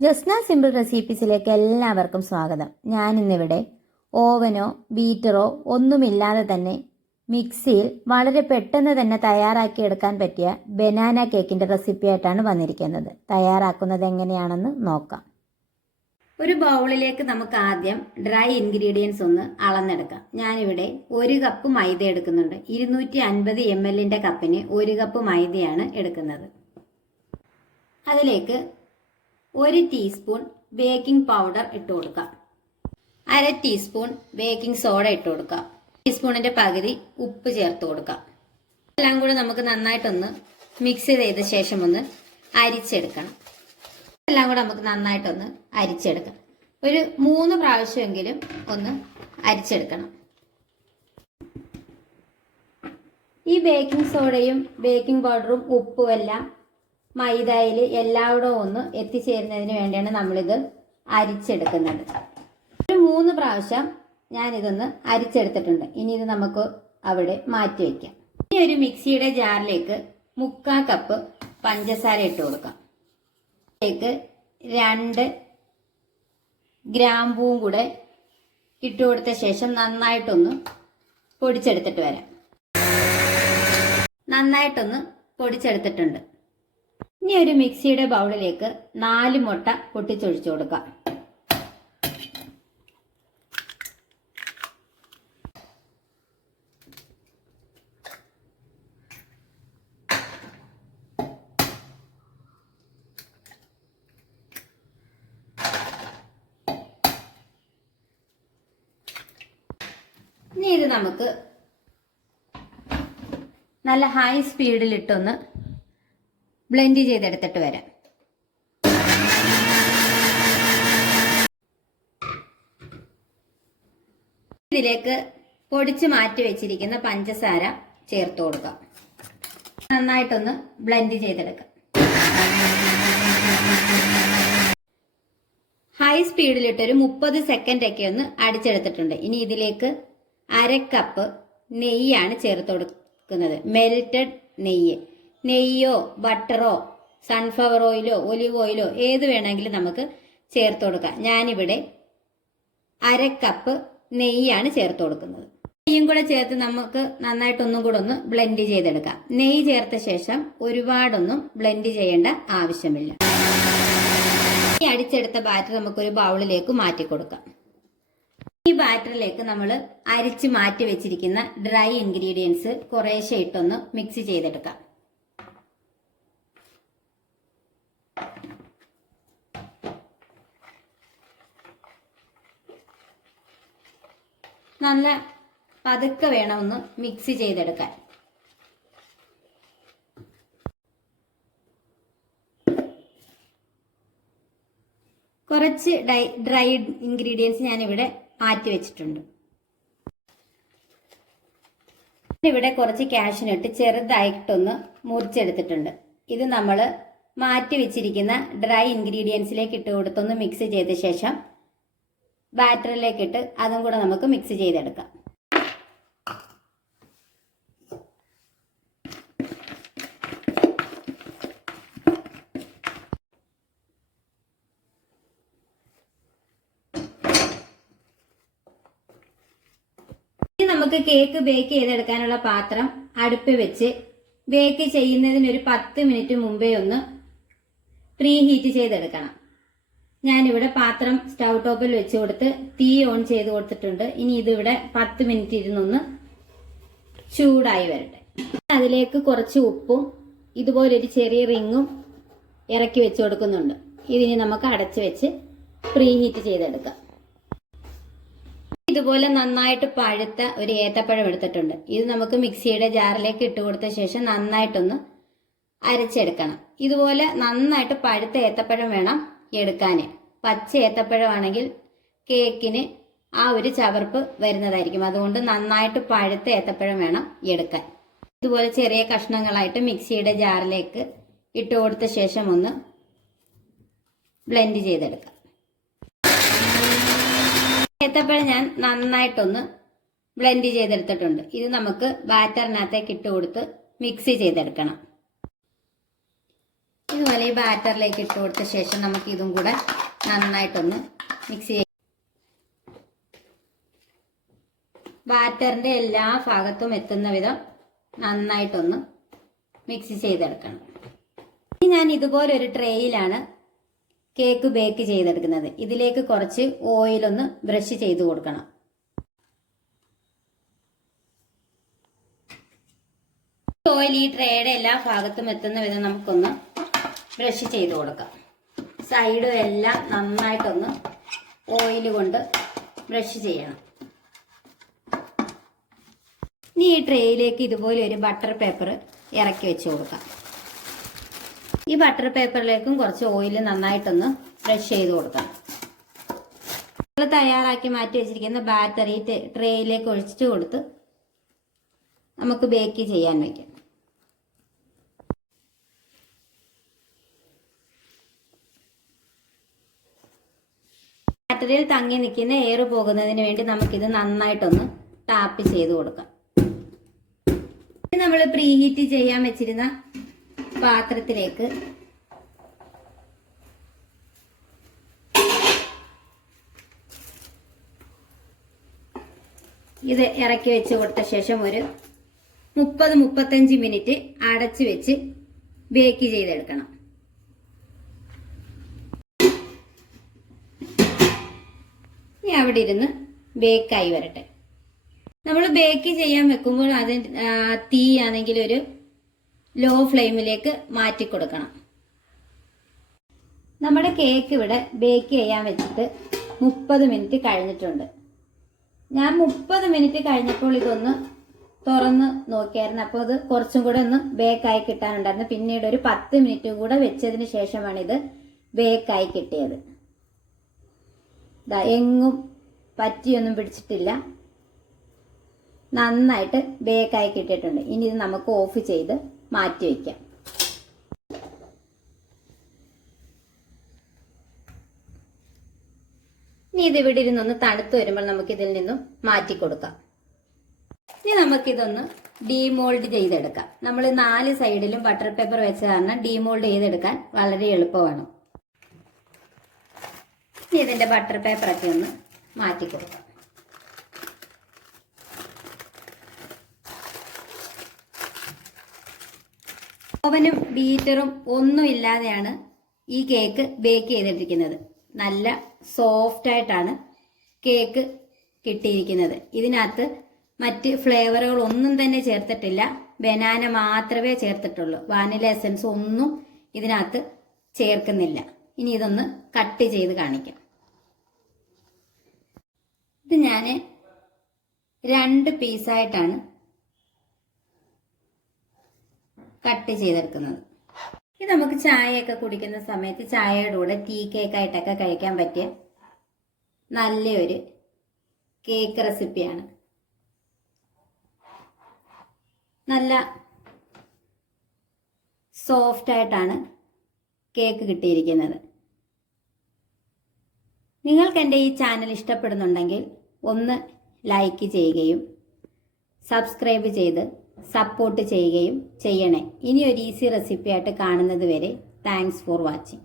Jasna simple റെസിപ്പീസിലേക്ക് എല്ലാവർക്കും സ്വാഗതം. ഞാനിന്നിവിടെ ഓവനോ ബീറ്ററോ ഒന്നുമില്ലാതെ തന്നെ മിക്സിയിൽ വളരെ പെട്ടെന്ന് തന്നെ തയ്യാറാക്കിയെടുക്കാൻ പറ്റിയ ബനാന കേക്കിന്റെ റെസിപ്പി ആയിട്ടാണ് വന്നിരിക്കുന്നത്. തയ്യാറാക്കുന്നത് എങ്ങനെയാണെന്ന് നോക്കാം. ഒരു ബൗളിലേക്ക് നമുക്ക് ആദ്യം ഡ്രൈ ഇൻഗ്രീഡിയൻസ് ഒന്ന് അളന്നെടുക്കാം. ഞാനിവിടെ ഒരു കപ്പ് മൈദ എടുക്കുന്നുണ്ട്. ഇരുന്നൂറ്റി അൻപത് എം എല്ലിന്റെ കപ്പിന് ഒരു കപ്പ് മൈദയാണ് എടുക്കുന്നത്. അതിലേക്ക് ഒരു ടീസ്പൂൺ ബേക്കിംഗ് പൗഡർ ഇട്ട് കൊടുക്കാം അര ടീസ്പൂൺ ബേക്കിംഗ് സോഡ ഇട്ട് കൊടുക്കാം ടീസ്പൂണിന്റെ പകുതി ഉപ്പ് ചേർത്ത് കൊടുക്കാം എല്ലാം കൂടെ നമുക്ക് നന്നായിട്ടൊന്ന് മിക്സ് ചെയ്ത ശേഷം ഒന്ന് അരിച്ചെടുക്കണം. എല്ലാം കൂടെ നമുക്ക് നന്നായിട്ടൊന്ന് അരിച്ചെടുക്കാം. ഒരു മൂന്ന് പ്രാവശ്യമെങ്കിലും ഒന്ന് അരിച്ചെടുക്കണം. ഈ ബേക്കിംഗ് സോഡയും ബേക്കിംഗ് പൗഡറും ഉപ്പും എല്ലാം മൈദയിൽ എല്ലാവിടെ ഒന്ന് എത്തിച്ചേരുന്നതിന് വേണ്ടിയാണ് നമ്മളിത് അരിച്ചെടുക്കുന്നത്. ഒരു മൂന്ന് പ്രാവശ്യം ഞാനിതൊന്ന് അരിച്ചെടുത്തിട്ടുണ്ട്. ഇനി ഇത് നമുക്ക് അവിടെ മാറ്റി വയ്ക്കാം ഇനി ഒരു മിക്സിയുടെ ജാറിലേക്ക് മുക്കാ കപ്പ് പഞ്ചസാര ഇട്ട് കൊടുക്കാം. അതിലേക്ക് രണ്ട് ഗ്രാമ്പൂവും കൂടെ ഇട്ട് കൊടുത്ത ശേഷം നന്നായിട്ടൊന്ന് പൊടിച്ചെടുത്തിട്ട് വരാം. നന്നായിട്ടൊന്ന് പൊടിച്ചെടുത്തിട്ടുണ്ട്. ഇനി ഒരു മിക്സിയുടെ ബൗളിലേക്ക് നാല് മുട്ട പൊട്ടിച്ചൊഴിച്ചു കൊടുക്കാം. ഇനി ഇത് നമുക്ക് നല്ല ഹൈ സ്പീഡിൽ സ്പീഡിലിട്ടൊന്ന് ബ്ലെൻഡ് ചെയ്തെടുത്തിട്ട് വരാം. ഇതിലേക്ക് പൊടിച്ച് മാറ്റി വെച്ചിരിക്കുന്ന പഞ്ചസാര ചേർത്ത് കൊടുക്കാം. നന്നായിട്ടൊന്ന് ബ്ലെൻഡ് ചെയ്തെടുക്കാം. ഹൈ സ്പീഡിലിട്ടൊരു മുപ്പത് സെക്കൻഡ് ഒക്കെ ഒന്ന് അടിച്ചെടുത്തിട്ടുണ്ട്. ഇനി ഇതിലേക്ക് അര കപ്പ് നെയ്യാണ് ചേർത്ത് കൊടുക്കുന്നത്. മെൽറ്റഡ് നെയ്യ്. നെയ്യോ ബട്ടറോ സൺഫ്ലവർ ഓയിലോ ഒലിവ് ഓയിലോ ഏത് വേണമെങ്കിലും നമുക്ക് ചേർത്ത് കൊടുക്കാം. ഞാനിവിടെ അര കപ്പ് നെയ്യാണ് ചേർത്ത് കൊടുക്കുന്നത്. നെയ്യും കൂടെ ചേർത്ത് നമുക്ക് നന്നായിട്ട് ഒന്നും കൂടെ ഒന്ന് ബ്ലെൻഡ് ചെയ്തെടുക്കാം. നെയ്യ് ചേർത്ത ശേഷം ഒരുപാടൊന്നും ബ്ലെൻഡ് ചെയ്യേണ്ട ആവശ്യമില്ല. ഈ അടിച്ചെടുത്ത ബാറ്റർ നമുക്കൊരു ബൗളിലേക്ക് മാറ്റി കൊടുക്കാം. ഈ ബാറ്ററിലേക്ക് നമ്മൾ അരിച്ച് മാറ്റി വെച്ചിരിക്കുന്ന ഡ്രൈ ഇൻഗ്രീഡിയൻസ് കുറേശ്ശെ ഇട്ടൊന്ന് മിക്സ് ചെയ്തെടുക്കാം. നല്ല പതുക്കെ വേണം ഒന്ന് മിക്സ് ചെയ്തെടുക്കാൻ. കുറച്ച് ഡൈ ഡ്രൈ ഇൻഗ്രീഡിയൻസ് ഞാനിവിടെ മാറ്റി വെച്ചിട്ടുണ്ട്. ഇവിടെ കുറച്ച് കാഷ്നട്ട് ചെറുതായിട്ടൊന്ന് മുറിച്ചെടുത്തിട്ടുണ്ട്. ഇത് നമ്മൾ മാറ്റി വെച്ചിരിക്കുന്ന ഡ്രൈ ഇൻഗ്രീഡിയൻസിലേക്ക് ഇട്ട് കൊടുത്തൊന്ന് മിക്സ് ചെയ്ത ശേഷം ബാറ്ററിലേക്ക് ഇട്ട് അതും കൂടെ നമുക്ക് മിക്സ് ചെയ്തെടുക്കാം. നമുക്ക് കേക്ക് ബേക്ക് ചെയ്തെടുക്കാനുള്ള പാത്രം അടുപ്പ് വെച്ച് ബേക്ക് ചെയ്യുന്നതിന് ഒരു പത്ത് മിനിറ്റ് മുമ്പേ ഒന്ന് പ്രീ ഹീറ്റ് ചെയ്തെടുക്കണം. ഞാനിവിടെ പാത്രം സ്റ്റൗ ടോപ്പിൽ വെച്ച് കൊടുത്ത് തീ ഓൺ ചെയ്ത് കൊടുത്തിട്ടുണ്ട്. ഇനി ഇതിവിടെ പത്ത് മിനിറ്റ് ഇരുന്നൊന്ന് ചൂടായി വരട്ടെ. അതിലേക്ക് കുറച്ച് ഉപ്പും ഇതുപോലൊരു ചെറിയ റിങ്ങും ഇറക്കി വെച്ച് കൊടുക്കുന്നുണ്ട്. ഇതിനി നമുക്ക് അടച്ച് വെച്ച് പ്രീ ഹീറ്റ് ചെയ്തെടുക്കാം. ഇതുപോലെ നന്നായിട്ട് പഴുത്ത ഒരു ഏത്തപ്പഴം എടുത്തിട്ടുണ്ട്. ഇത് നമുക്ക് മിക്സിയുടെ ജാറിലേക്ക് ഇട്ട് കൊടുത്ത ശേഷം നന്നായിട്ടൊന്ന് അരച്ചെടുക്കണം. ഇതുപോലെ നന്നായിട്ട് പഴുത്ത ഏത്തപ്പഴം വേണം. എടുക്കാൻ പച്ച ഏത്തപ്പഴമാണെങ്കിൽ കേക്കിന് ആ ഒരു ചവർപ്പ് വരുന്നതായിരിക്കും. അതുകൊണ്ട് നന്നായിട്ട് പഴുത്ത ഏത്തപ്പഴം വേണം എടുക്കാൻ. ഇതുപോലെ ചെറിയ കഷ്ണങ്ങളായിട്ട് മിക്സിയുടെ ജാറിലേക്ക് ഇട്ട് കൊടുത്ത ശേഷം ഒന്ന് ബ്ലെൻഡ് ചെയ്തെടുക്കാം. ഏത്തപ്പഴം ഞാൻ നന്നായിട്ടൊന്ന് ബ്ലെൻഡ് ചെയ്തെടുത്തിട്ടുണ്ട്. ഇത് നമുക്ക് ബാറ്ററിനകത്തേക്ക് ഇട്ട് കൊടുത്ത് മിക്സ് ചെയ്തെടുക്കണം. ഈ ബാറ്ററിലേക്ക് ഇട്ട് കൊടുത്ത ശേഷം നമുക്ക് ഇതും കൂടെ നന്നായിട്ടൊന്ന് മിക്സ് ചെയ്യാം ബാറ്ററിന്റെ എല്ലാ ഭാഗത്തും എത്തുന്ന വിധം നന്നായിട്ടൊന്ന് മിക്സ് ചെയ്തെടുക്കണം. ഇനി ഞാൻ ഇതുപോലെ ഒരു ട്രേയിലാണ് കേക്ക് ബേക്ക് ചെയ്തെടുക്കുന്നത്. ഇതിലേക്ക് കുറച്ച് ഓയിലൊന്ന് ബ്രഷ് ചെയ്ത് കൊടുക്കണം. ഓയിൽ ഈ ട്രേയുടെ എല്ലാ ഭാഗത്തും എത്തുന്ന വിധം നമുക്കൊന്ന് ബ്രഷ് ചെയ്ത് കൊടുക്കാം. സൈഡും എല്ലാം നന്നായിട്ടൊന്ന് ഓയിൽ കൊണ്ട് ബ്രഷ് ചെയ്യണം. ഇനി ഈ ട്രേയിലേക്ക് ഇതുപോലെ ഒരു ബട്ടർ പേപ്പർ ഇറക്കി വെച്ച് കൊടുക്കാം. ഈ ബട്ടർ പേപ്പറിലേക്കും കുറച്ച് ഓയിൽ നന്നായിട്ടൊന്ന് ബ്രഷ് ചെയ്ത് കൊടുക്കാം. നമ്മൾ തയ്യാറാക്കി മാറ്റി വെച്ചിരിക്കുന്ന ബാറ്ററി ട്രേയിലേക്ക് ഒഴിച്ചിട്ട് കൊടുത്ത് നമുക്ക് ബേക്ക് ചെയ്യാൻ വയ്ക്കാം ബാറ്ററിയിൽ തങ്ങി നിൽക്കുന്ന എയർ പോകുന്നതിന് വേണ്ടി നമുക്കിത് നന്നായിട്ടൊന്ന് ടാപ്പ് ചെയ്ത് കൊടുക്കാം. നമ്മൾ പ്രീഹീറ്റ് ചെയ്യാൻ വെച്ചിരുന്ന പാത്രത്തിലേക്ക് ഇത് ഇറക്കി വെച്ച് കൊടുത്ത ശേഷം ഒരു മുപ്പത് മുപ്പത്തഞ്ച് മിനിറ്റ് അടച്ചു വെച്ച് ബേക്ക് ചെയ്തെടുക്കണം. അവിടെ ഇരുന്ന് ബേക്കായി വരട്ടെ. നമ്മൾ ബേക്ക് ചെയ്യാൻ വെക്കുമ്പോൾ അത് തീ ആണെങ്കിൽ ഒരു ലോ ഫ്ലെയിമിലേക്ക് മാറ്റി കൊടുക്കണം. നമ്മുടെ കേക്ക് ഇവിടെ ബേക്ക് ചെയ്യാൻ വെച്ചിട്ട് മുപ്പത് മിനിറ്റ് കഴിഞ്ഞിട്ടുണ്ട്. ഞാൻ മുപ്പത് മിനിറ്റ് കഴിഞ്ഞപ്പോൾ ഇതൊന്ന് തുറന്ന് നോക്കിയായിരുന്നു. അപ്പോൾ അത് കുറച്ചും കൂടെ ഒന്ന് ബേക്കായി കിട്ടാനുണ്ടായിരുന്നു. പിന്നീട് ഒരു പത്ത് മിനിറ്റ് കൂടെ വെച്ചതിന് ശേഷമാണ് ഇത് ബേക്കായി കിട്ടിയത്. എങ്ങും പറ്റിയൊന്നും പിടിച്ചിട്ടില്ല. നന്നായിട്ട് ബേക്കായി കിട്ടിയിട്ടുണ്ട്. ഇനി ഇത് നമുക്ക് ഓഫ് ചെയ്ത് മാറ്റി വയ്ക്കാം ഇനി ഇത് ഇവിടെ ഇരുന്നൊന്ന് തണുത്ത് വരുമ്പോൾ നമുക്ക് ഇതിൽ നിന്നും മാറ്റി കൊടുക്കാം. ഇനി നമുക്കിതൊന്ന് ഡീമോൾഡ് ചെയ്തെടുക്കാം. നമ്മൾ നാല് സൈഡിലും ബട്ടർ പേപ്പർ വെച്ച കാരണം ഡീമോൾഡ് ചെയ്തെടുക്കാൻ വളരെ എളുപ്പമാണ്. ഇനി ഇതിന്റെ ബട്ടർ പേപ്പറൊക്കെ ഒന്ന് മാറ്റി കൊടുക്കാം ഓവനും ബീറ്ററും ഒന്നും ഇല്ലാതെയാണ് ഈ കേക്ക് ബേക്ക് ചെയ്തിട്ടിരിക്കുന്നത്. നല്ല സോഫ്റ്റ് ആയിട്ടാണ് കേക്ക് കിട്ടിയിരിക്കുന്നത്. ഇതിനകത്ത് മറ്റ് ഫ്ലേവറുകൾ ഒന്നും തന്നെ ചേർത്തിട്ടില്ല. ബനാന മാത്രമേ ചേർത്തിട്ടുള്ളൂ. വാനില എസൻസ് ഒന്നും ഇതിനകത്ത് ചേർക്കുന്നില്ല. ഇനി ഇതൊന്ന് കട്ട് ചെയ്ത് കാണിക്കാം. ഇത് ഞാൻ രണ്ട് പീസായിട്ടാണ് കട്ട് ചെയ്തെടുക്കുന്നത്. ഇത് നമുക്ക് ചായയൊക്കെ കുടിക്കുന്ന സമയത്ത് ചായയുടെ കൂടെ ടീ കേക്കായിട്ടൊക്കെ കഴിക്കാൻ പറ്റിയ നല്ലൊരു കേക്ക് റെസിപ്പിയാണ്. നല്ല സോഫ്റ്റ് ആയിട്ടാണ് കേക്ക് കിട്ടിയിരിക്കുന്നത്. നിങ്ങൾക്ക് എന്റെ ഈ ചാനൽ ഇഷ്ടപ്പെടുന്നുണ്ടെങ്കിൽ ഒന്ന് ലൈക്ക് ചെയ്യുകയും സബ്സ്ക്രൈബ് ചെയ്ത് സപ്പോർട്ട് ചെയ്യുകയും ചെയ്യണേ. ഇനി ഒരു ഈസി റെസിപ്പി ആയിട്ട് കാണുന്നത് വരെ താങ്ക്സ് ഫോർ വാച്ചിങ്.